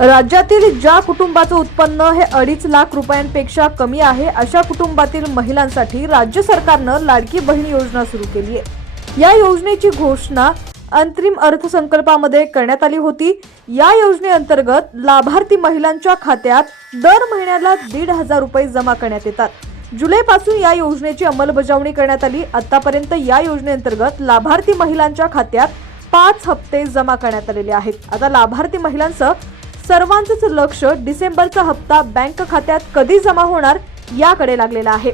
राज्यातील ज्या कुटुंबाचं उत्पन्न हे अडीच लाख रुपयांपेक्षा कमी आहे अशा कुटुंबातील महिलांसाठी राज्य सरकारनं लाडकी बहीण योजना सुरू केली आहे. या योजनेची घोषणा अंतरिम अर्थसंकल्पामध्ये करण्यात आली होती. या योजनेअंतर्गत लाभार्थी महिलांच्या खात्यात दर महिन्याला दीड हजार रुपये जमा करण्यात येतात. जुलैपासून या योजनेची अंमलबजावणी करण्यात आली. आतापर्यंत या योजनेअंतर्गत लाभार्थी महिलांच्या खात्यात पाच हप्ते जमा करण्यात आलेले आहेत. आता लाभार्थी महिलांचं सर्वांचंच लक्ष डिसेंबरचा हप्ता बँक खात्यात कधी जमा होणार याकडे लागलेला आहे.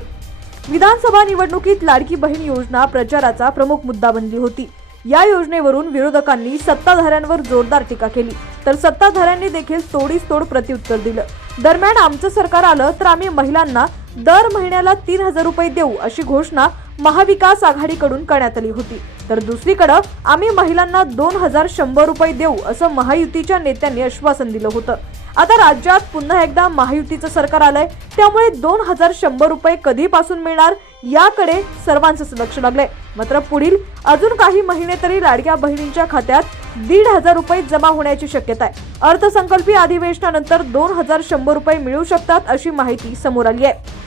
विधानसभा निवडणुकीत लाडकी बहीण योजना प्रचाराचा प्रमुख मुद्दा बनली होती. या योजनेवरून विरोधकांनी सत्ताधाऱ्यांवर जोरदार टीका केली. तर सत्ताधाऱ्यांनी देखील तोडीस तोड प्रत्युत्तर दिलं. दरम्यान आमचं सरकार आलं तर आम्ही महिलांना दर महिन्याला तीन हजार रुपये देऊ अशी घोषणा महाविकास आघाडीकडून करण्यात आली होती. तर दुसरीकडं आम्ही महिलांना दोन हजार शंभर रुपये देऊ असं महायुतीच्या नेत्यांनी आश्वासन दिलं होतं. आता राज्यात पुन्हा एकदा महायुतीचं सरकार आलंय. त्यामुळे दोन हजार शंभर रुपये कधीपासून मिळणार याकडे सर्वांचंच लक्ष लागलंय. मात्र पुढील अजून काही महिने तरी लाडक्या बहिणींच्या खात्यात दीड हजार रुपये जमा होण्याची शक्यता आहे. अर्थसंकल्पीय अधिवेशनानंतर दोन हजार शंभर रुपये मिळू शकतात अशी माहिती समोर आली आहे.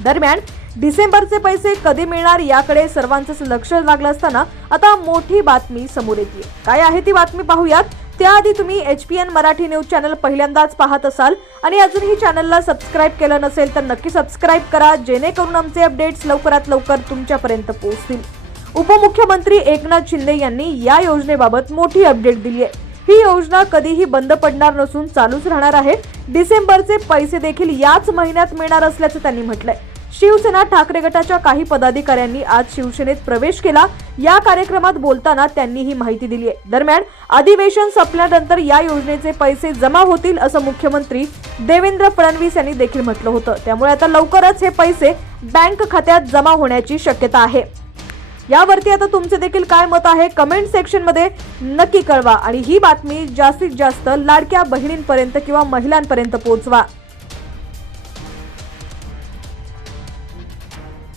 दरम्यान डिसेंबरचे पैसे कधी मिळणार याकडे सर्वांचंच लक्ष लागलं असताना आता मोठी बातमी समोर येते काय आहे ती बातमी पाहूयात. त्याआधी तुम्ही H P N Marathi news channel पहिल्यांदाच पाहत असाल आणि अजूनही चॅनलला सबस्क्राईब केलं नसेल तर नक्की सबस्क्राईब करा जेणेकरून आमचे अपडेट्स लवकरात लवकर तुमच्यापर्यंत पोहोचतील. उपमुख्यमंत्री एकनाथ शिंदे यांनी या योजनेबाबत मोठी अपडेट दिली आहे ही योजना कधीही बंद पडणार नसून चालूच राहणार आहे. डिसेंबरचे पैसे देखील याच महिन्यात मिळणार असल्याचं त्यांनी म्हटलंय. शिवसेना ठाकरे गटाच्या काही पदाधिकाऱ्यांनी आज शिवसेनेत प्रवेश केला. या कार्यक्रमात बोलताना त्यांनी ही माहिती दिली आहे. दरम्यान अधिवेशन संपल्यानंतर या योजनेचे पैसे जमा होतील असं मुख्यमंत्री देवेंद्र फडणवीस यांनी देखील म्हटलं होतं. त्यामुळे आता लवकरच हे पैसे बँक खात्यात जमा होण्याची शक्यता आहे. यावरती आता तुमचे देखील काय मत आहे? कमेंट सेक्शनमध्ये नक्की कळवा. आणि ही बातमी जास्तीत जास्त लाडक्या बहिणींपर्यंत किंवा महिलांपर्यंत पोहोचवा.